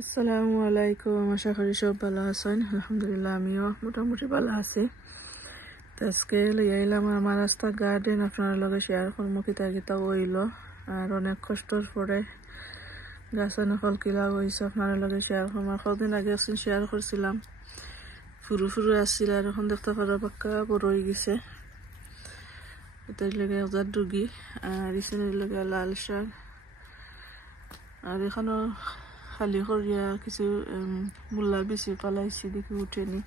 আসসালামু আলাইকুম, আশা করি সব ভালো আছেন। আলহামদুলিল্লাহ আমিও মোটামুটি ভালো আছি। তো আজকে লইয়া এলাম আমার রাস্তা গার্ডেন, আপনার লগে শেয়ার করবো কিতা কিতা হইল আর অনেক কষ্টর পরে গাছ নকল কিলা হয়েছে আপনার লগে শেয়ার করবো। কদিন আগে শেয়ার করছিলাম, ফুরু ফুরু আসছিল আর এখন দেখতে পারো পাক্কা বড় হয়ে গেছে। এটার লগে ওজার ডুগি আর ইসেনের লগে লাল শাক আর এখানেও খালি করিয়া কিছু মূলা বেশি পালাইছি দেখি উঠেনি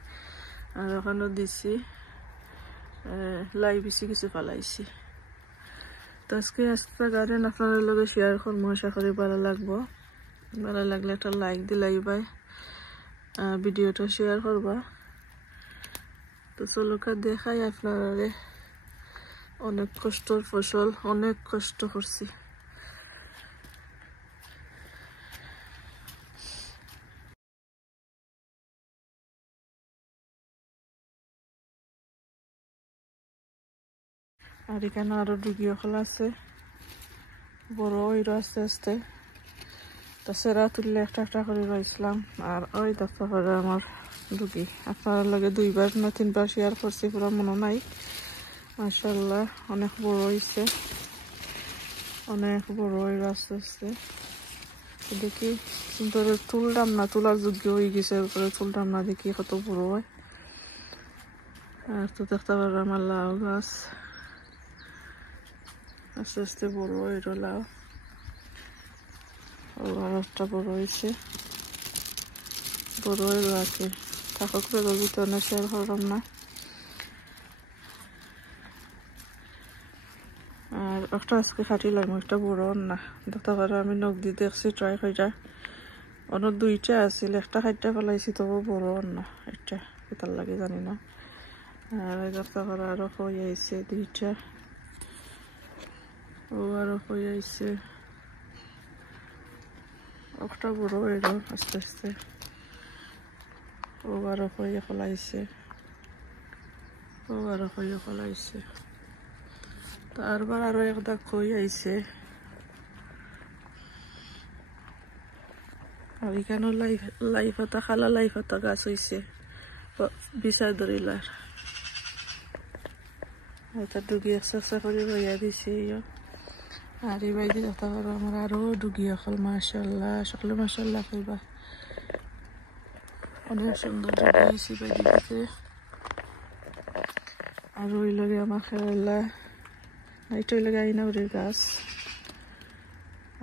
আর ওখানেও দিছি লাই বেশি কিছু পালাইছি। তো আজকে রাস্তা গার্ডেন আপনাদের লগে শেয়ার করবো, আশা করি ভালো লাগবো। ভালো লাগলে একটা লাইক দিলাই ভাই, ভিডিওটা শেয়ার করবা। তো চলুকা দেখাই আপনারা, অনেক কষ্টর ফসল, অনেক কষ্ট করছি। আর এখানে আরো ডুগিও খোলা আছে, বড় হইল আস্তে আস্তে। তো সেরা তুললে একটা একটা করে রয়েছিলাম আর ওই দেখতে পারে আমার ডুগি। আপনার লগে 2বার না 3বার শেয়ার করছি, পুরো মনে নাই। মাশাআল্লাহ অনেক বড় হয়েছে, অনেক বড় হইল আস্তে আস্তে। দেখি সুন্দর তুললাম না, তোলার যোগ্য হয়ে গেছে, উপরে তুললাম না, দেখি কত বড় হয়। আর তো দেখতে পারো আমার লাউ গাছ আস্তে আস্তে বড় হইল। লাউ আর একটা বড় হয়েছে, বড় হইল আর কি। থাকুক ভিতরে শেয়ার করলাম না। আর একটা আজকে খাটি লাগবো, একটা বড় না দেখতে পারো। আমি নখ দিয়ে দেখছি ট্রাই করে যায়, অন্য 2টা আছিল, একটা খাইটা ফেলাইছি, তবু বড় না। এটা কেতার লাগে জানি না। আর দেখতে পারো আরো হয়ে আইছে 2টা, ও আরো হয়ে আইছে। একটা বড় হইল আস্তে আস্তে, ও আরো হয়ে ফেলাইছে, ও আরো হয়ে ফেলাইছে। তারপর আরো একটা খই আইছে। আর এখানেও লাই পাতা, খালা লাই পাতা গাছ হয়েছে বিচার ধরিলার। এটা ডুগি একসা করে রইয়া দিছে। আর এই বাইরে দেখতে পারো আমার আরো ডুগি এখন। মাশাআল্লাহ, সকলে মাশাআল্লাহ কইবা, অনেক সুন্দর ডুগি হয়েছে বাইরে দিতে। আর ওই লগে আমার খেলা, এইটা ওই লগে আইনা উড়ির গাছ,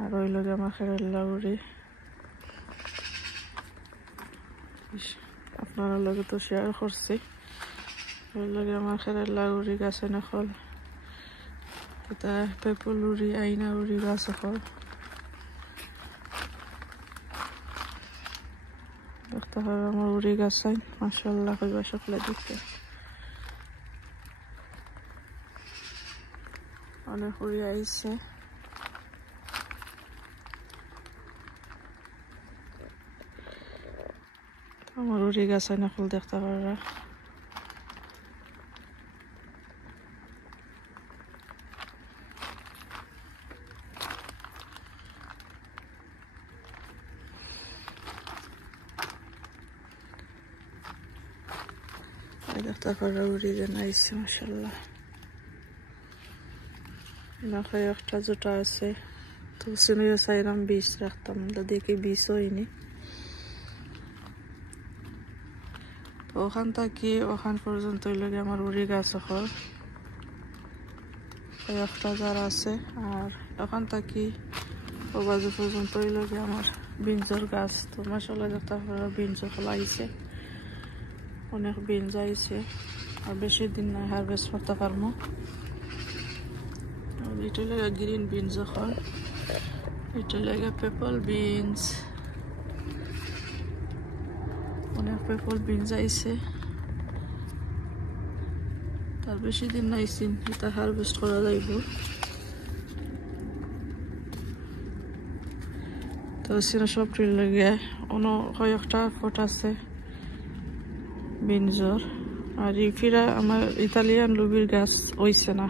আর ওই লগে আমার খেলা উড়ি। আপনারা লগে তো শেয়ার করছি, ওই লগে আমার খেলা উড়ি গাছে নকল। এটা পেপল উড়ি, আইনা উড়ি গাছ এখন দেখতে হবে আমার উড়ি গাছ। মাশাআল্লাহ কইবা সকলে দেখতে, অনেক উড়ি আইছে। আমার উড়ি গাছ নকল দেখতে পারা। দেখতে পারো উড়ি যেন আইছে মাশাআল্লাহ। মাথায় একটা জোটা আছে, তো সিনিও চাইলাম বীজ রাখতাম, দেখি বীজ হয়নি। তো ওখান থেকে ওখান পর্যন্ত লাগে আমার উড়ি গাছ এখন একটা যারা আছে। আর ওখান থেকে ও বাজু পর্যন্ত লাগে আমার বিনজর গাছ। তো মাশাআল্লাহ দেখতে পারো বিনজ ফলাইছে, অনেক বিনজ আইছে। আর বেশি দিন না হারভেস্ট করতে পারবো। এটা লাগে গ্রিন বিনস, এখন এটা লাগে পেপল বিনস, অনেক পেপল বিনস আইছে। তার বেশি দিন নাইছিন, এটা হারভেস্ট করা যাইব। তো সিনা সবটির লাগে অন্য কয়েকটা ফট আছে বিনজর। আর ফিরা আমার ইতালিয়ান লুবির গাছ হইছে না,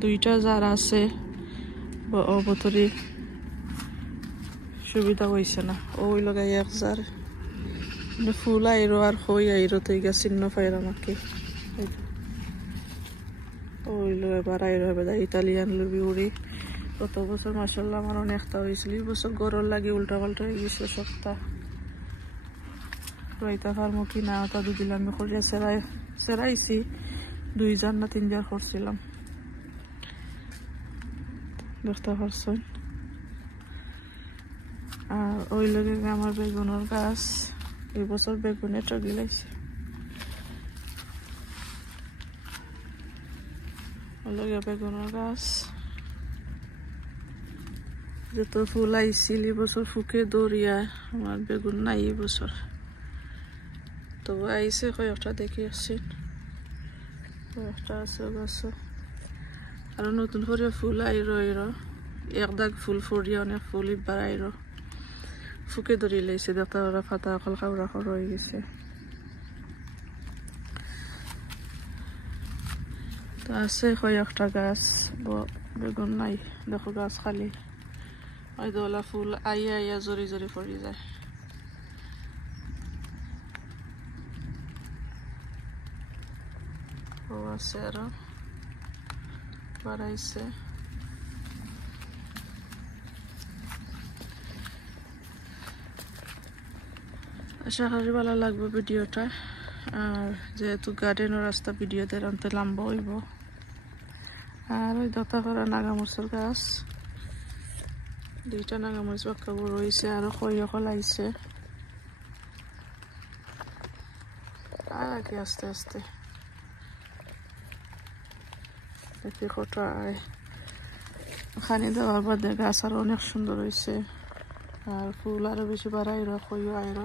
2টা যার আছে অবতরি সুবিধা হয়েছে না ওই লাগাই এক যার ফুল আইরো আর হই আইরো তো ইগা চিহ্ন পাইর আমাকে ওই লো এবার আইরো হবে ইতালিয়ান লুবি উড়ি গত বছর মাসাল্লাহ আমার অনেকটা হয়েছিল এই বছর গরম লাগে উল্টা পাল্টা হয়ে গেছে সপ্তাহ রাইতা ফার্মো কি না ওটা দুদিন আমি করিয়া সেরাইছি 2 না 3 বার করছিলাম দেখতে পারছেন আর ওই লগে আমার বেগুনের গাছ এই বছর বেগুনে টগিলাইছে ওই লগে বেগুনের গাছ যত ফুল আইছিল এই বছর ফুকে দৌড়িয়া আমার বেগুন নাই এই বছর তো আইসে কয়েকটা দেখি আসছেন কয়েকটা আছে গাছ আর নতুন করে ফুল আইরো এক দাগ ফুল ফরিয়া অনেক ফুল ইবার আইরো ফুকে ধরি লাইছে দেখতে ওরা ফাতা অকল কাউরা হয়ে গেছে তো আছে কয়েকটা গাছ বেগুন নাই দেখো গাছ খালি ওই দোলা ফুল আইয়া আইয়া জরি জরি পড়ি যায় ও আছে আরো বাড়াইছে আশা করি ভালো লাগবে ভিডিওটা আর যেহেতু গার্ডেনের রাস্তা ভিডিও দের অন্তে লম্বা হইব আর ওই দতা করা নাগামরিচের গাছ 2টা নাগামরিচ বাক্কা বড় হয়েছে আরো খইয়া কলাইছে আর আগে আস্তে আস্তে দেখি কটা খানি দেওয়ার বাদে গাছ আরো অনেক সুন্দর হয়েছে আর ফুল আরো বেশি বাড়াইরো খইও আইরো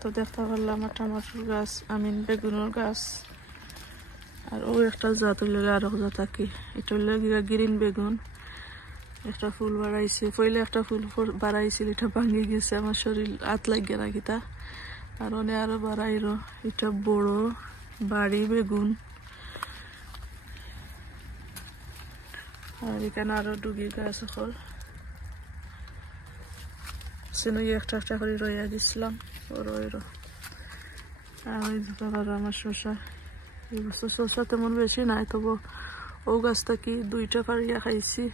তো দেখতে পারলাম আমার টমাটোর গাছ বেগুনের গাছ আর ও একটা জাত হইলে আরো জাত থাকে এটা হইলে গ্রিন বেগুন একটা ফুল বাড়াইছে পইলে একটা ফুল বাড়াইছিল এটা ভাঙে গেছে আমার শরীর হাত লাগে না কিতা আর অনেক আরো বাড়াইরো এটা বড় বাড়ি বেগুন আর এখানে আরো ডুগি গাছ সকল সিনো একটা একটা করে রইয়া দিছিলাম রইরো আর ওই দুটো আমার শসা এই বছর শসা তেমন বেশি নাই তবু ও গাছটা কি 2টা পারিয়া খাইছি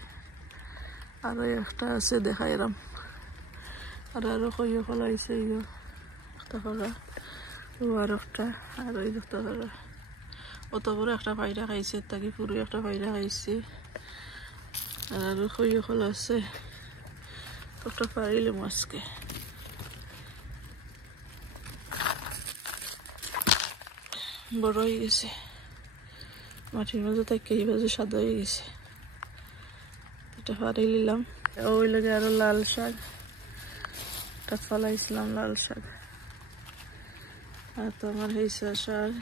আর একটা আছে দেখাইলাম আর আরো কইয়া ফলাইছে একটা করা ও আর একটা আর ওই দেখতে করা অত বড় একটা পায়রা খাইছে তাকে পুরো একটা পায়রা খাইছি আর আরো কইয়া ফলা আছে একটা পারিলাম আজকে বড় হয়ে গেছে মাটির মধ্যে থেকে এই বাজে সাদা হয়ে গেছে এটা পারি নিলাম ওই লাগে আরো লাল শাক এটা ফলাইছিলাম লাল শাক আর তোমার হেসা শাক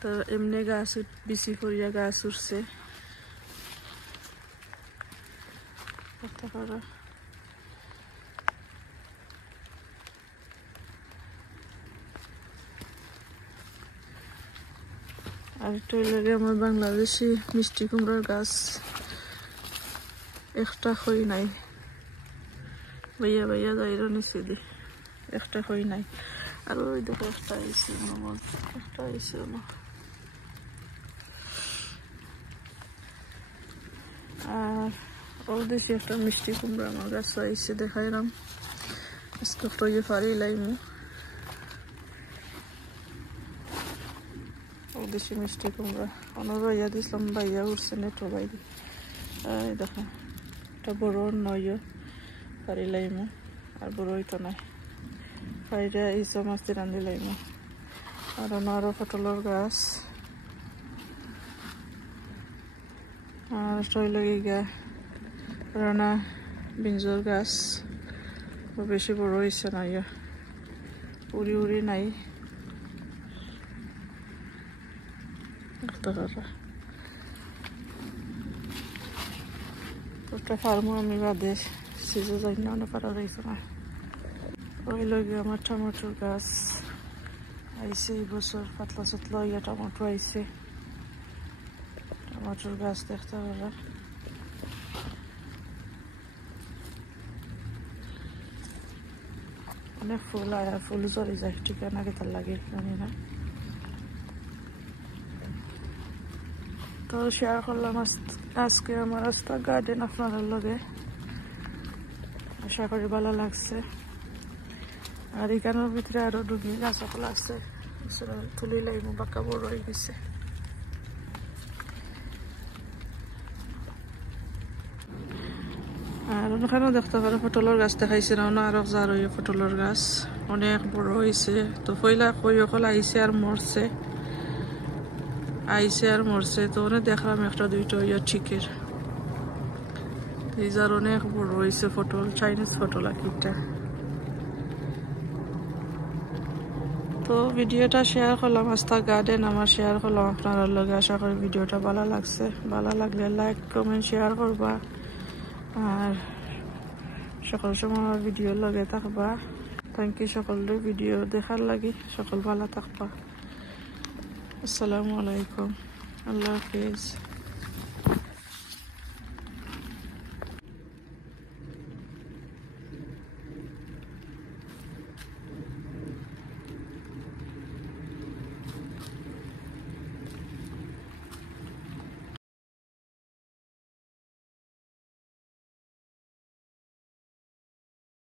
তো এমনি গাছ বেশি করিয়া গাছ উঠছে আর একটা লাগে আমার বাংলাদেশি মিষ্টি কুমড়ার গাছ একটা হই নাই ভাইয়া ভাইয়া যাইরো নিচে দি একটা হই নাই আর ওই দেখো একটা আইসি একটা আইসি আর ওর দেশে একটা মিষ্টি কুমড়া আমার গাছ আইসে দেখাইলাম আজকে ফ্রজে ফারি লাইমু ওর দেশে মিষ্টি কুমড়া অনেক ভাইয়া দিছিলাম ভাইয়া উঠছে নেটো বাইরে এই দেখো এটা বড় নয় ফারি লাইমু আর বড় হইতো নাই ফাইরা এই মাছটি রান্ধি লাইমু আর আরো পটলের গাছ আর শৈল গা রানা বিঞ্জর গাছ বেশি বড় হয়েছে না উড়ি উড়ি নাই তোরটা ফার্মও আমি বাদে সিজে যাই না অনেক পারা রয়েছে না। ওই লগে আমার টমেটোর গাছ আইসে এই বছর পাতলা সাতলা ইয়া টমেটো আইসে। টমেটোর গাছ দেখতে পারা অনেক ফুল আয়, ফুল চলে যায়, ঠিকানা কেতার লাগে জানি না। তো শেয়ার করলাম আজকে আমার রাস্তা গার্ডেন আপনাদের লগে, আশা করি ভালো লাগছে। আর এখানের ভিতরে আরো ডুবি গাছ সকল আছে, তুলি লাগব বাঁকা বড় হয়ে গেছে। আর ওখানেও দেখতে পারো পটলের গাছ দেখাইছে না, আরো যার হইয়া পটলের গাছ অনেক বড় হয়েছে। তো পয়লা কই অকল আইসে আর মরছে, তো অনেক দেখলাম একটা দুইটা ইয়া চিকের, এই যার অনেক বড় হয়েছে পটল, চাইনিজ পটল আর কিটা। তো ভিডিওটা শেয়ার করলাম, আস্থা গার্ডেন আমার শেয়ার করলাম আপনারা লগে। আশা করি ভিডিওটা ভালো লাগছে, ভালো লাগলে লাইক কমেন্ট শেয়ার করবা আর সকল সময় আমার ভিডিও লগে থাকবা। থ্যাংক ইউ সকলের ভিডিও দেখার লাগি, সকল ভালো থাকবা। আসসালামু আলাইকুম, আল্লাহ হাফিজ।